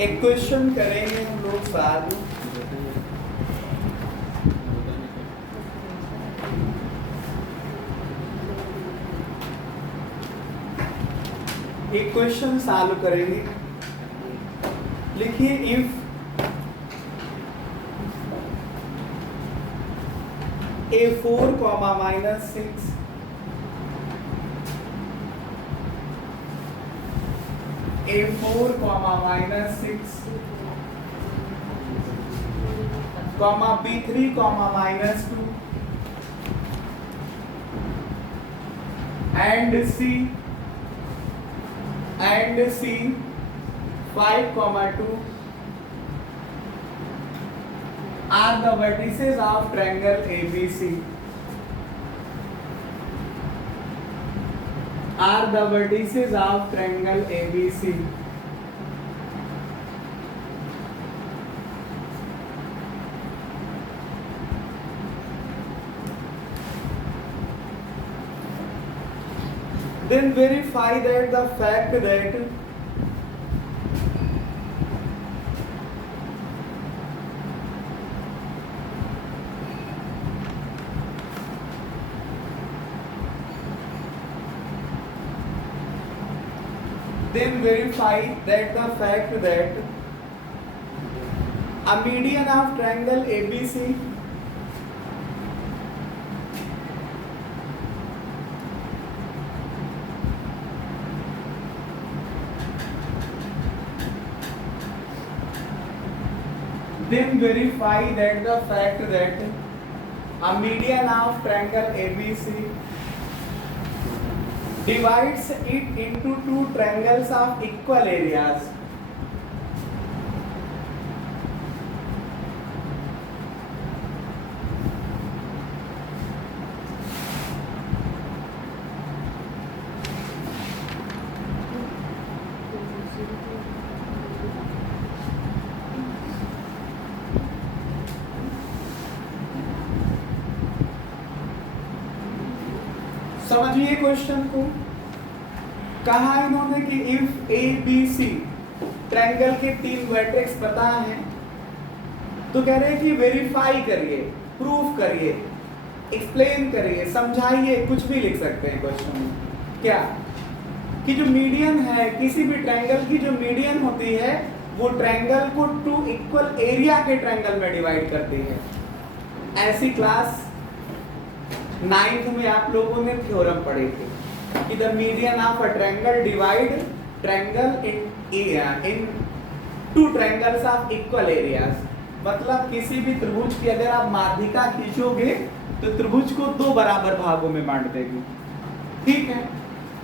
एक क्वेश्चन करेंगे हम लोग साथ। एक क्वेश्चन सॉल्व करेंगे। लिखिए if A4, -6 A4, -6 B3, -2 and C 5, 2 are the vertices of triangle ABC. Are the vertices of triangle ABC. Then verify that the fact that a median of triangle ABC divides it into two triangles of equal areas. समझिए question को। कहा इन्होंने कि if A B C triangle के 3 vertex पता है, तो कह रहे हैं कि वेरीफाई करिए, प्रूफ करिए, एक्सप्लेन करिए, समझाइए, कुछ भी लिख सकते हैं क्वेश्चन में। क्या कि जो मीडियन है किसी भी ट्रायंगल की, जो मीडियन होती है वो ट्रायंगल को 2 इक्वल एरिया के ट्रायंगल में डिवाइड करती है। ऐसी क्लास 9th में आप लोगों ने थ्योरम पढ़ी थी कि the median of a triangle divide triangle in 2 triangles of equal areas. मतलब किसी भी त्रिभुज की अगर आप माध्यिका खींचोगे तो त्रिभुज को 2 बराबर भागों में बांट देगी। ठीक है,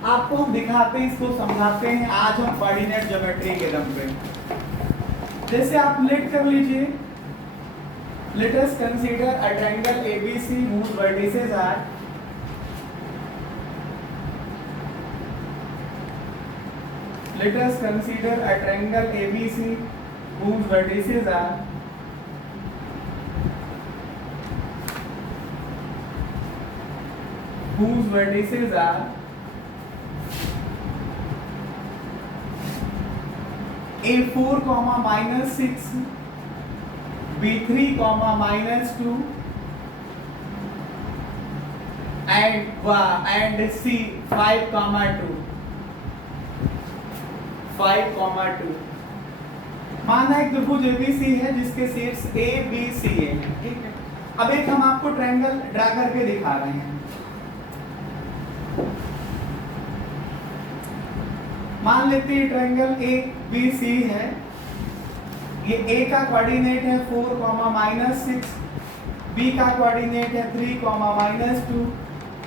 आपको हम दिखाते हैं, इसको समझाते हैं। आज हम कोऑर्डिनेट ज्योमेट्री के दम पे, जैसे आप लेट कर लीजिए। Let us consider a triangle ABC whose vertices are Let us consider a triangle ABC whose vertices are A4, -6 B3, -2 and C 5, 2 माना एक त्रिभुज ABC है जिसके शीर्ष A B C है। ठीक है, अब एक हम आपको ट्रायंगल ड्रा करके दिखा रहे हैं। मान लेते हैं ट्रायंगल A B C है। ये A का कोऑर्डिनेट है 4, -6, B का कोऑर्डिनेट है 3, -2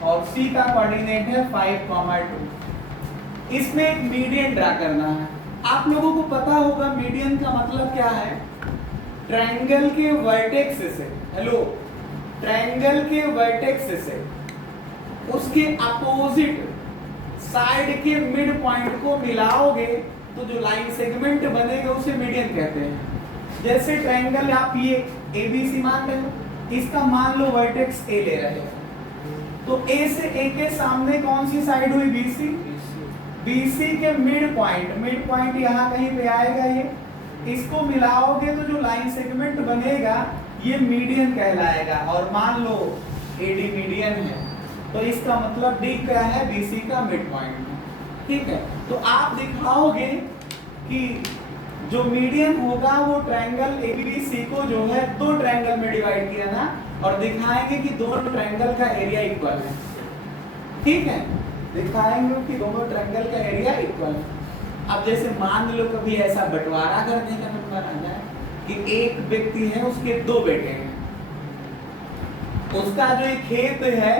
और C का कोऑर्डिनेट है 5, 2। इसमें एक मीडियन ड्रा करना है। आप लोगों को पता होगा मीडियन का मतलब क्या है। ट्रायंगल के वर्टेक्स से, ट्रायंगल के वर्टेक्स से उसके अपोजिट साइड के मिड पॉइंट को मिलाओगे तो जो लाइन सेगमेंट बनेगा उसे मीडियन कहते हैं। जैसे ट्रायंगल आप ये ABC मान रहे हो, इसका मान लो वर्टेक्स A ले रहे हो, तो A से A के सामने कौन सी साइड हुई BC? BC के मिड पॉइंट यहाँ कहीं पे आएगा ये इसको मिलाओगे तो जो लाइन सेगमेंट बनेगा ये मीडियन कहलाएगा, और मान लो एडी मीडियन है तो इसका मतलब डी क्या है, बीसी का मिड पॉइंट है। ठीक है, तो आप दिखाओगे कि जो मीडियन होगा वो ट्रायंगल एबीसी को जो है दो ट्रायंगल में डिवाइड किया था, और दिखाएंगे कि दोनों ट्रायंगल का एरिया इक्वल है। ठीक है, दिखाएंगे कि दोनों ट्रायंगल का एरिया इक्वल है। अब जैसे मान लो कभी ऐसा बंटवारा करने का नंबर आ जाए कि एक व्यक्ति है, उसके दो बेटे हैं, उसका जो एक खेत है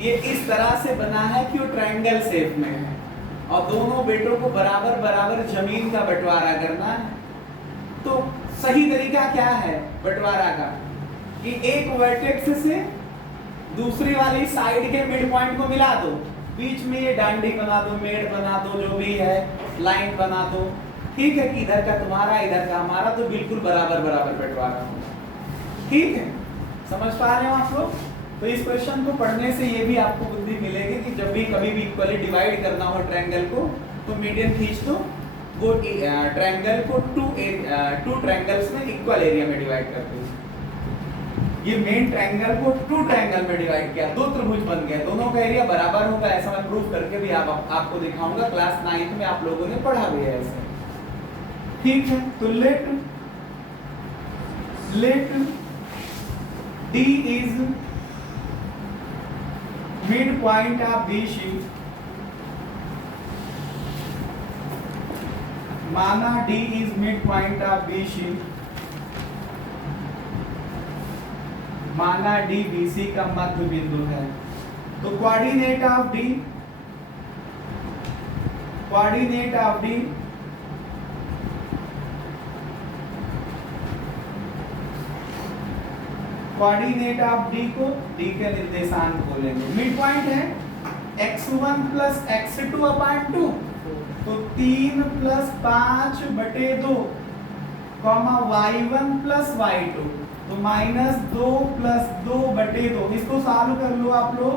ये इस तरह से बना है कि वो ट्रायंगल शेप में है, और दोनों बेटों को बराबर बराबर जमीन का बंटवारा करना है। तो सही तरीका क्या है बंटवारा का, कि एक वर्टेक्स से दूसरी वाली साइड के मिड पॉइंट को मिला दो, बीच में ये डांडी बना दो, मेड बना दो, जो भी है लाइन बना दो। ठीक है, कि इधर का तुम्हारा इधर का हमारा, तो बिल्कुल बराबर बराबर बंटवारा होगा। ठीक है, समझ पा रहे हो आप लोग? तो इस क्वेश्चन को पढ़ने से ये भी आपको बुद्धि मिलेगी कि जब भी कभी भी इक्वली डिवाइड करना हो ट्रायंगल को तो मीडियन खींच दो, वो ट्रायंगल को टू ट्रायंगल्स में इक्वल एरिया में डिवाइड कर दो। ये मेन ट्रायंगल को टू ट्रायंगल में डिवाइड किया, दो त्रिभुज बन गए, दोनों का एरिया बराबर होगा, ऐसा मैं प्रूफ करके भी आपको दिखाऊंगा। क्लास 9th में आप लोगों ने पढ़ा भी है ऐसे। ठीक है, तो late D is midpoint of BC, माना D is midpoint of BC, माना D BC का मध्य बिंदु है, तो coordinate of D coordinate of D को D के निर्देशांक बोलेंगे। मिड पॉइंट है x1 प्लस x2 अपॉन 2, तो 3 प्लस 5 बटे 2 कॉमा y1 प्लस y2, तो माइनस 2 प्लस 2 बटे 2। इसको सॉल्व कर लो आप लोग,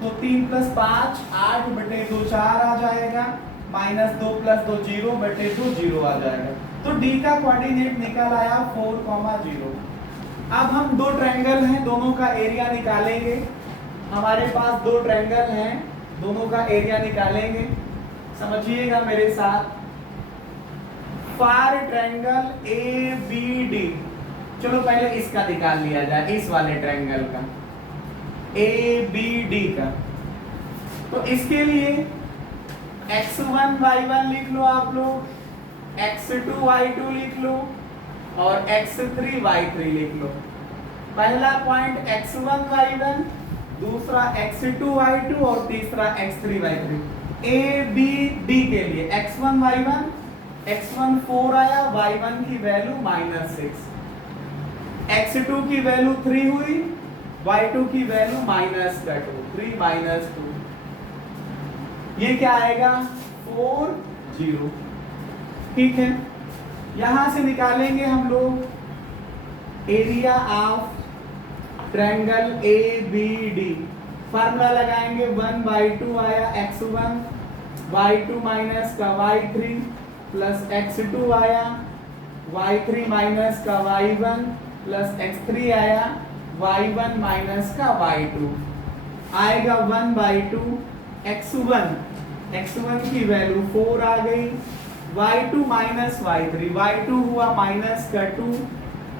तो 3 प्लस 5 8 बटे 2 4 आ जाएगा, माइनस 2 प्लस 2 0 बटे 2 0 आ जाएगा। तो D का कोऑर्डिनेट निकल आया 4,0। अब हम दो ट्रायंगल हैं, दोनों का एरिया निकालेंगे। हमारे पास दो ट्रायंगल हैं, दोनों का एरिया निकालेंगे। समझिएगा मेरे साथ, फार ट्रायंगल ABD, चलो पहले इसका निकाल लिया जाए, इस वाले ट्रायंगल का ABD का। तो इसके लिए x1 y1 लिख लो आप लोग, x2 y2 लिख लो, और x3 y3 लिख लो। पहला पॉइंट x1 y1, दूसरा x2 y2 और तीसरा x3 y3। A B D के लिए x1 y1, x1 4 आया, y1 की वैल्यू -6, x2 की वैल्यू 3 हुई, y2 की वैल्यू -2, 3 - 2, ये क्या आएगा 4 0। ठीक है, यहां से निकालेंगे हम लोग area of triangle ABD। Formula लगाएंगे, 1/2 आया x1, y2 माइनस का y3 प्लस x2 आया, y3 माइनस का y1 प्लस x3 आया, y1 माइनस का y2 आएगा 1/2 x1 की वैल्यू 4 आ गई, y2 माइनस y3, y2 हुआ -2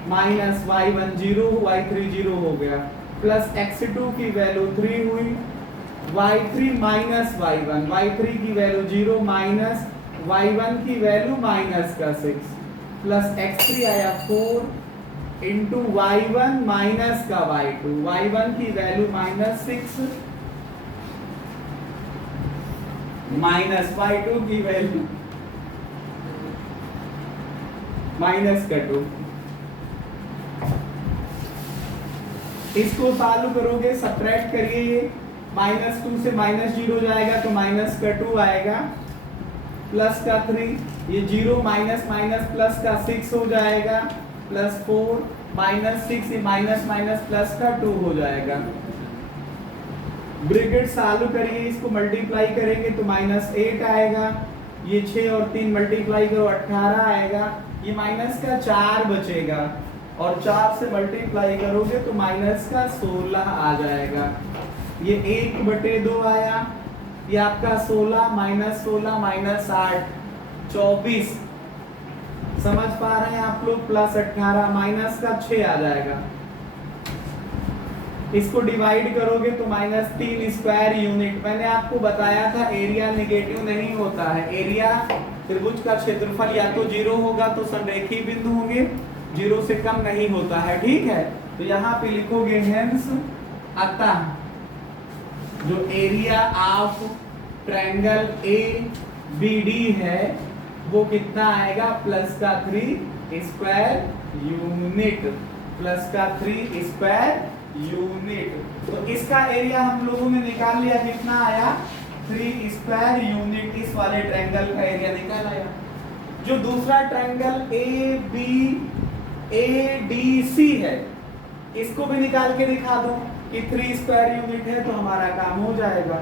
माइनस y1 0, y3 0 हो गया, प्लस x2 की वैल्यू 3 हुई, y3 माइनस y1, y3 की वैल्यू 0 माइनस y1 की वैल्यू -6, प्लस x3 आया 4 इंटू y1 माइनस का y2, y1 की वैल्यू -6 माइनस y2 की वैल्यू -2। इसको सॉल्व करोगे, सब्ट्रैक्ट करिए, ये -2 से -0 जाएगा तो -2 आएगा, प्लस का 3, ये 0 माइनस माइनस प्लस का 6 हो जाएगा, प्लस 4 -6, ये माइनस माइनस प्लस का 2 हो जाएगा। ब्रैकेट सॉल्व करिए, इसको मल्टीप्लाई करेंगे तो -8 आएगा, ये 6 और 3 मल्टीप्लाई करो 18 आएगा, ये माइनस का 4 बचेगा और 4 से मल्टीप्लाई करोगे तो माइनस का 16 आ जाएगा। ये 1/2 आया, ये आपका 16 माइनस 8 24। समझ पा रहे हैं आप लोग? प्लस 18 माइनस का 6 आ जाएगा। इसको डिवाइड करोगे तो -3 स्क्वायर यूनिट। मैंने आपको बताया था एरिया नेगेटिव नहीं होता है। एरिया त्रिभुज का क्षेत्रफल या तो 0 होगा तो संरेखीय बिंदु होंगे, 0 से कम नहीं होता है, ठीक है। तो यहाँ पे लिखोगे हेंस, अतः जो एरिया ऑफ ट्रायंगल ABD है वो कितना आएगा? प्लस का 3 स्क्वायर यूनिट, प्लस का 3 स्क्वायर यूनिट। तो इसका एरिया हम लोगों ने निकाल लिया, कितना आया? 3 स्क्वायर यूनिट। इस वाले ट्रायंगल का एरिया निकाल आया। जो दूसरा ट्रायंगल ADC है इसको भी निकाल के दिखा दो कि 3 स्क्वायर यूनिट है तो हमारा काम हो जाएगा।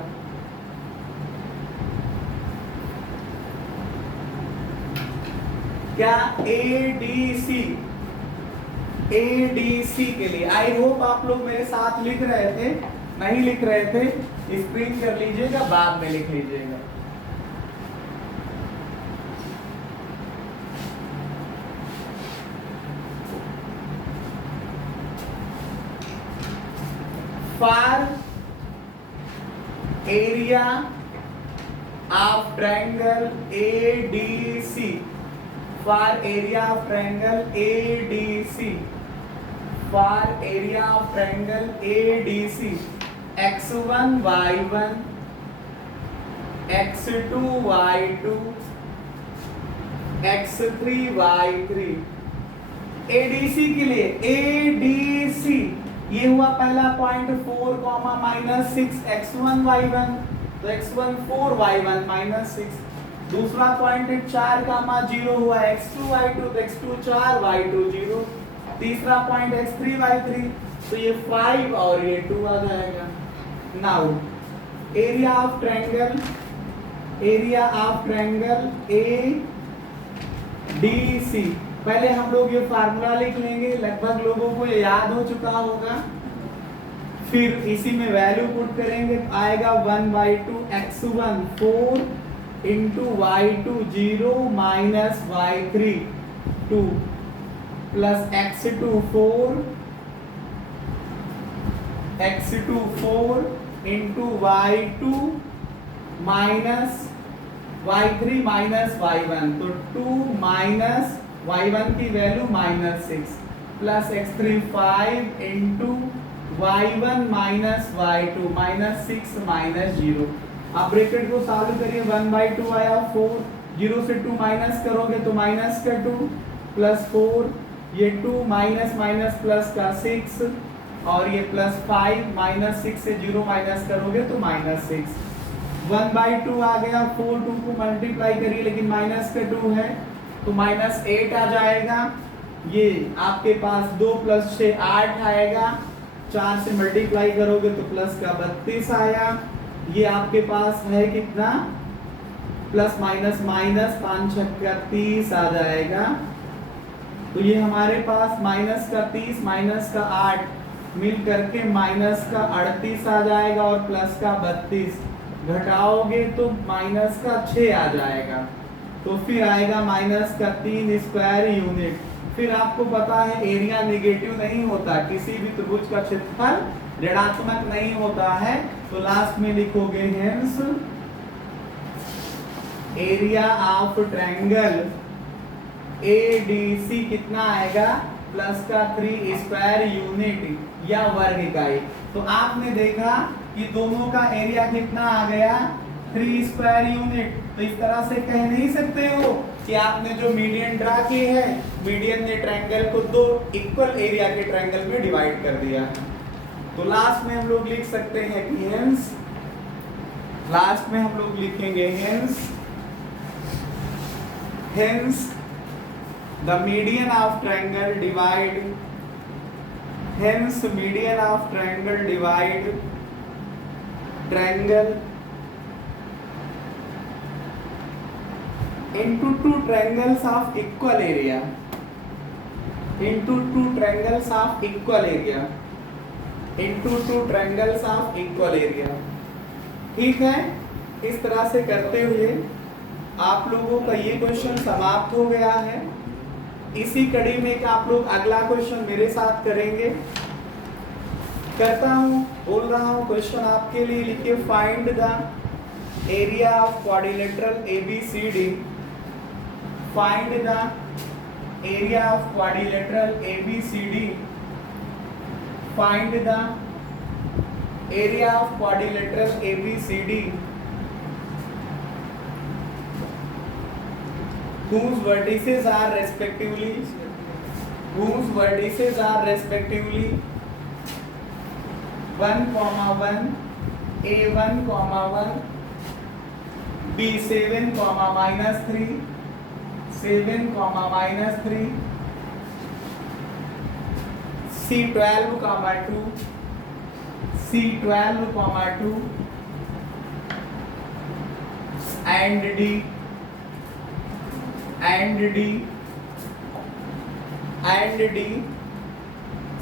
क्या ADC के लिए, आई होप आप लोग मेरे साथ लिख रहे थे, नहीं लिख रहे थे स्क्रीन कर लीजिएगा, बाद में लिख लीजिएगा। For area of triangle ADC, for area of triangle ADC, for area of triangle ADC, x1 y1 x2 y2 x3 y3। ADC के लिए ADC ये हुआ पहला पॉइंट 4, -6 x1 y1, तो x1 4 y1 -6। दूसरा पॉइंट 4, 0 हुआ x2 y2, तो x2 4 y2 0। तीसरा पॉइंट x3 y3, तो ये 5 और ये 2 आ जाएगा। Now area of triangle ADC, पहले हम लोग ये फार्मूला लिख लेंगे, लगभग लोगों को ये याद हो चुका होगा। फिर इसी में वैल्यू पुट करेंगे, आएगा 1/2 x1 4 into y2 0 minus y3 2 plus x2 4 into y2 minus y3 minus y1, तो 2 माइनस y1 की value -6 plus x3 5 into y1 minus y2 -6 -0। आप ब्रैकेट को चालू करिए, 1/2 आया 4, 0 से 2 माइनस करोगे तो माइनस का 2 प्लस 4, ये 2 माइनस प्लस का 6 और ये प्लस 5 -6 से 0 माइनस करोगे तो -6। 1/2 आ गया, 4 2 को मल्टीप्लाई करिए लेकिन माइनस का 2 है तो -8 आ जाएगा। ये आपके पास 2 + 6 8 आएगा, 4 से मल्टीप्लाई करोगे तो प्लस का 32 आया। ये आपके पास है कितना? प्लस माइनस 5 × 6 = 30 आ जाएगा। तो ये हमारे पास माइनस का 30 माइनस का 8 मिल करके माइनस का 38 आ जाएगा और प्लस का 32 घटाओगे तो माइनस का 6 आ जाएगा। तो फिर आएगा माइनस का 3 स्क्वायर यूनिट। फिर आपको पता है एरिया नेगेटिव नहीं होता, किसी भी त्रिभुज का क्षेत्रफल ऋणात्मक नहीं होता है। तो लास्ट में लिखोगे hence area of triangle ADC कितना आएगा? प्लस का 3 स्क्वायर यूनिट या वर्ग इकाई। तो आपने देखा कि दोनों का एरिया कितना आ गया? 3 स्क्वायर यूनिट। तो इस तरह से कह नहीं सकते हो कि आपने जो मीडियन ड्रा की है, मीडियन ने ट्रायंगल को 2 इक्वल एरिया के ट्रायंगल में डिवाइड कर दिया है। तो लास्ट में हम लोग लिख सकते हैं कि हेंस, लास्ट में हम लोग लिखेंगे hence the median of triangle divide, hence median of triangle divide triangle into two triangles of equal area, into two triangles of equal area, into two triangles of equal area। ठीक है, इस तरह से करते हुए आप लोगों का ये क्वेश्चन समाप्त हो गया है। इसी कड़ी में आप लोग अगला क्वेश्चन मेरे साथ करेंगे। करता हूँ, बोल रहा हूँ क्वेश्चन आपके लिए। लिखिए, find the area of quadrilateral ABCD। Find the area of quadrilateral ABCD। Find the area of quadrilateral ABCD whose vertices are respectively 1,1 A1, 1 B7, -3 7, -3 C12, 2 C12, 2 and D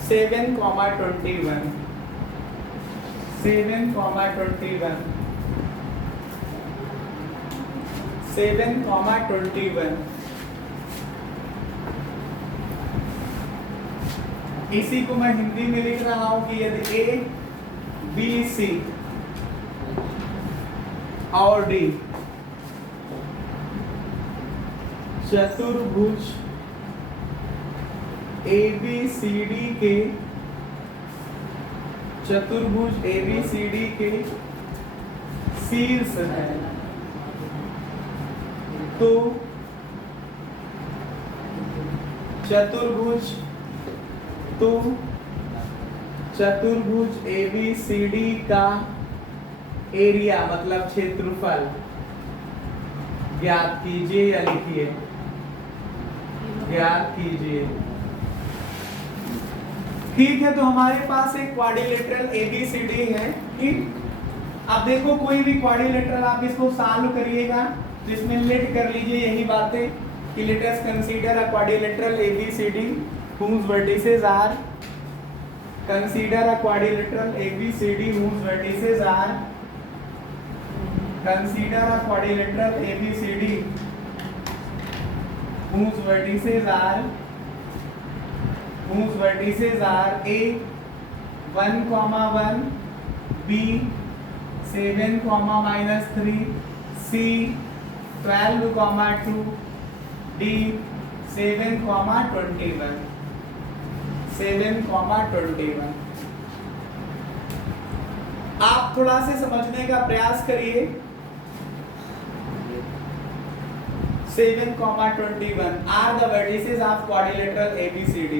7, 21 7, 21 7, 21। इसी को मैं हिंदी में लिख रहा हूं कि यदि A, B, C और D चतुर्भुज ABCD के शीर्ष है, तो चतुर्भुज ABCD का एरिया मतलब क्षेत्रफल ज्ञात कीजिए या लिखिए, ज्ञात कीजिए। ठीक है, तो हमारे पास एक क्वाड्रिलेटरल ABCD है। ठीक, अब देखो कोई भी क्वाड्रिलेटरल आप इसको सॉल्व करिएगा तो इसमें लेट कर लीजिए यही बातें कि let us consider a quadrilateral ABCD whose vertices are, consider a quadrilateral ABCD whose vertices are, consider a quadrilateral ABCD whose vertices are A 1, 1 B 7, -3 C 12, 2 D 7, 21 7, 21। आप थोड़ा से समझने का प्रयास करिए। 7, 21 are the vertices of quadrilateral ABCD।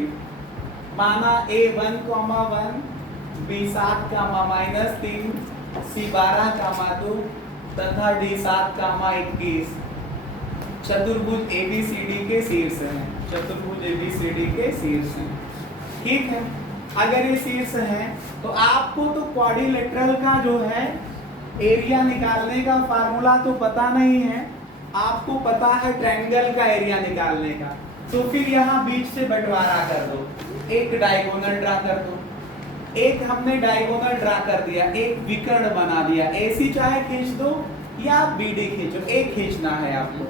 माना A 1, 1 B 7, -3 C 12, 2 तथा D 7, 21 चतुर्भुज ABCD के शीर्ष हैं, चतुर्भुज ABCD के शीर्ष हैं। ठीक है, अगर ये शीर्ष है तो आपको तो क्वाड्रिलेटरल का जो है एरिया निकालने का फार्मूला तो पता नहीं है, आपको पता है ट्रायंगल का एरिया निकालने का। तो फिर यहाँ बीच से बंटवारा कर दो, एक डायगोनल ड्रा कर दो। एक हमने डायगोनल ड्रा कर दिया, एक विकर्ण बना दिया, AC चाहे खींच दो या BD खींचो, एक खींचना है आपको।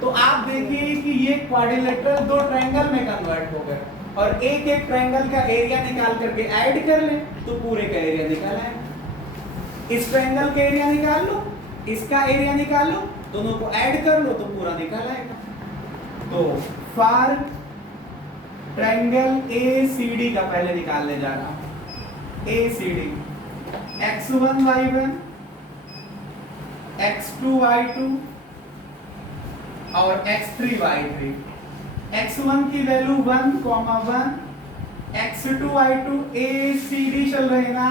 तो आप देखिए कि ये क्वाड्रिलेटरल दो ट्रायंगल में कन्वर्ट हो गए और एक एक ट्रायंगल का एरिया निकाल करके ऐड कर ले तो पूरे का एरिया निकाल आएगा। इस ट्रायंगल का एरिया निकाल लो, इसका एरिया निकाल लो, दोनों को ऐड कर लो तो पूरा निकाल आएगा। तो फॉर ट्रायंगल ACD का पहले निकालने जा रहा हूं। ACD x1 y1 x2 y2 और x3 y3। x1 की वैल्यू 1, 1 x2 y2 ACD चल रहे ना,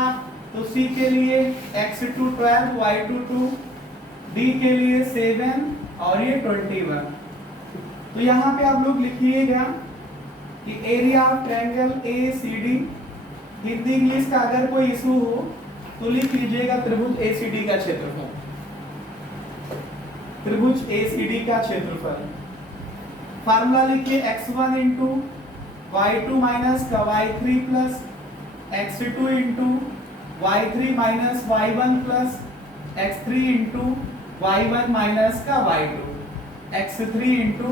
तो C के लिए x2 12 y2 2 D के लिए 7 और ये 21। तो यहाँ पे आप लोग लिखिएगा कि area of triangle ACD, Hindi English का अगर कोई इशू हो तो लिख लीजिएगा त्रिभुज ACD का क्षेत्रफल। त्रिभुज एसीडी का क्षेत्रफल। फार्मूला लिखिए x1 इंटू y2 माइनस का y3 plus x2 into y3 minus y1 plus x3 into y1 minus का y2, x3 into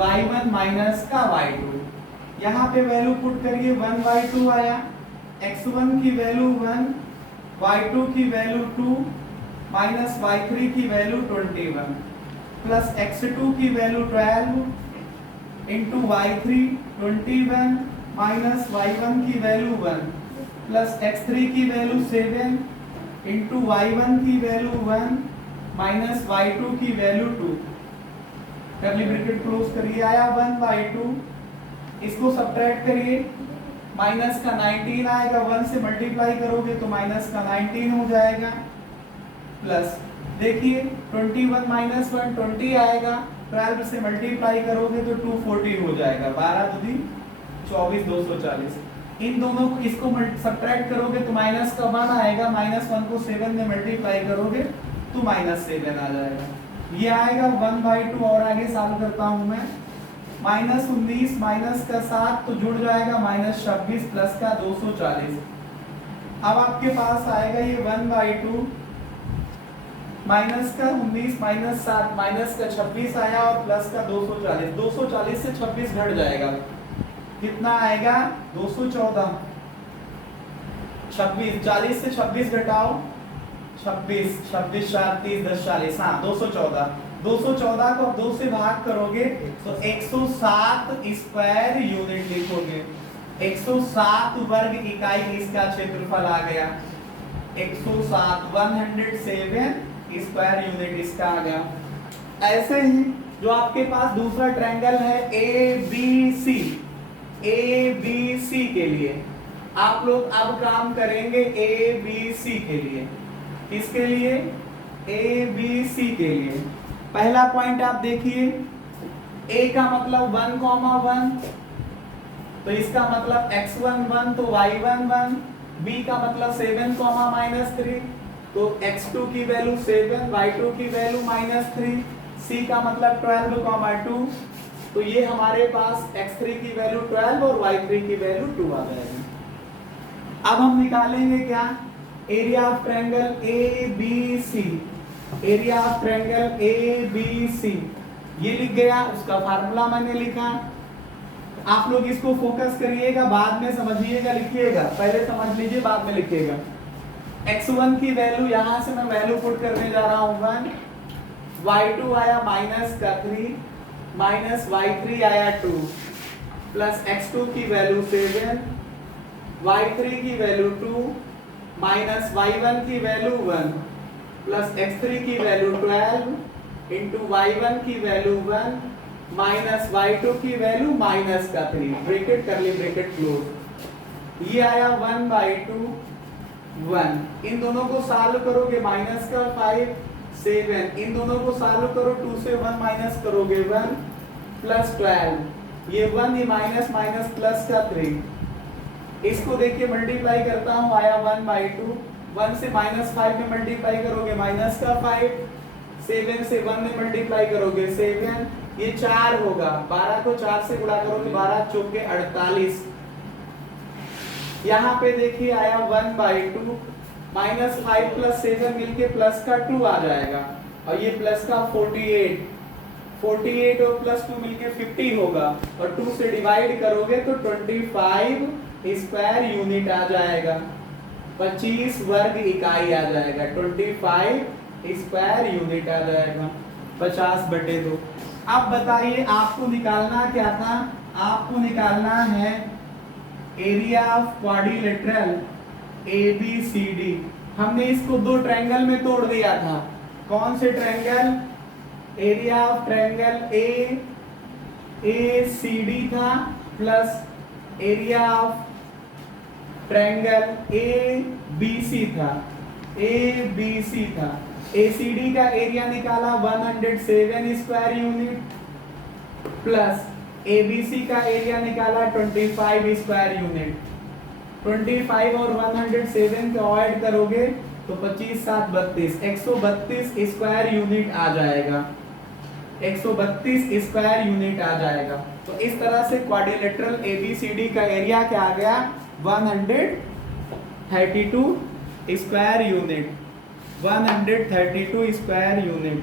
y1 minus का y2। यहाँ पे वैल्यू पुट करिए, 1/2 आया, x1 की वैल्यू 1, y2 की वैल्यू 2 माइनस y3 की वैल्यू 21 प्लस x2 की value 12 into y3 21 minus y1 की वैल्यू 1 प्लस x3 की वैल्यू 7 इंटू y1 की वैल्यू 1 माइनस y2 की वैल्यू 2। कर्ली ब्रैकेट क्लोज करिए, आया 1/2। इसको सब्ट्रैक्ट करिए, माइनस का 19 आएगा, 1 से मल्टीप्लाई करोगे तो माइनस का 19 हो जाएगा, प्लस देखिए 21 माइनस 1 20 आएगा, 12 से मल्टीप्लाई करोगे तो 240 हो जाएगा, 12 दूनी 24 240। इन दोनों को इसको सब्ट्रैक्ट करोगे तो माइनस का 1 आएगा, माइनस 1 को 7 में मल्टीप्लाई करोगे तो माइनस 7 आ जाएगा। ये आएगा 1/2। और आगे सॉल्व करता हूं मैं, माइनस 19 माइनस का 7 तो जुड़ जाएगा माइनस 26 प्लस का 240। अब आपके पास आएगा ये 1/2 माइनस का 19 माइनस 7 माइनस का 26 आया और प्लस का 240। 240 से 26 घट जाएगा, कितना आएगा 214। 26 40 से 26 घटाओ, 26 26 4 30 10 40, हाँ 214। 214 को आप 2 से भाग करोगे तो 107 स्क्वायर यूनिट लिखोगे। 107 वर्ग इकाई इसका क्षेत्रफल आ गया, 107 107 स्क्वायर यूनिट इसका आ गया। ऐसे ही जो आपके पास दूसरा ट्रायंगल है ABC, ABC के लिए आप लोग अब काम करेंगे ABC के लिए। किसके लिए? ABC के लिए। पहला पॉइंट आप देखिए, A का मतलब 1,1, तो इसका मतलब x1 1 तो y1 1, B का मतलब 7, -3 तो x2 की वैल्यू 7, y2 की वैल्यू -3, C का मतलब 12, 2 तो ये हमारे पास x3 की वैल्यू 12 और y3 की वैल्यू 2 आ जाएगी। अब हम निकालेंगे क्या? Area of triangle ABC, area of triangle ABC ये लिख गया, उसका फार्मूला मैंने लिखा। आप लोग इसको फोकस करिएगा, बाद में समझिएगा, लिखिएगा, पहले समझ लीजिए बाद में लिखिएगा। x1 की वैल्यू यहां से मैं वैल्यू पुट करने जा रहा हूं 1, y2 आया -3 माइनस y3 आया 2 प्लस x2 की वैल्यू 7, y3 की वैल्यू 2 माइनस y1 की वैल्यू 1 प्लस x3 की वैल्यू 12 इंटू y1 की वैल्यू 1 माइनस y2 की वैल्यू -3, ब्रैकेट करली ब्रैकेट क्लोज। ये आया 1/2 1। इन दोनों को सॉल्व करोगे माइनस का 5 7, इन दोनों को सॉल्व करो 2 से 1 माइनस करोगे 1 प्लस 12, ये 1 ये माइनस माइनस प्लस का 3। इसको देखिए मल्टीप्लाई करता हूं, आया 1/2, 1 से -5 में मल्टीप्लाई करोगे माइनस का 5, 7 से 1 में मल्टीप्लाई करोगे 7, ये 4 होगा, 12 को 4 से गुणा करोगे 12 चौके 48। यहाँ पे देखिए आया 1/2 -5 प्लस 7 मिलके प्लस का 2 आ जाएगा और ये प्लस का 48 और प्लस 2 मिलके 50 होगा और 2 से डिवाइड करोगे तो 25 स्क्वायर यूनिट आ जाएगा, 25 वर्ग इकाई आ जाएगा, 25 स्क्वायर यूनिट आ जाएगा, 50/2। अब बताइए आपको निकालना क्या था? आपको निकालना है एरिया ऑफ क्वाड्रिलेटरल ABCD। हमने इसको दो ट्रायंगल में तोड़ दिया था। कौन से triangle? Area of triangle ACD था plus area of triangle ABC था, ABC था। ACD का एरिया निकाला 107 स्क्वायर यूनिट प्लस ABC का एरिया निकाला 25 स्क्वायर यूनिट। 25 और 107 को ऐड करोगे तो 25 7 32, 132 स्क्वायर यूनिट आ जाएगा। 132 स्क्वायर यूनिट आ जाएगा। तो इस तरह से क्वाड्रिलेटरल ABCD का एरिया क्या आ गया, 132 स्क्वायर यूनिट, 132 स्क्वायर यूनिट।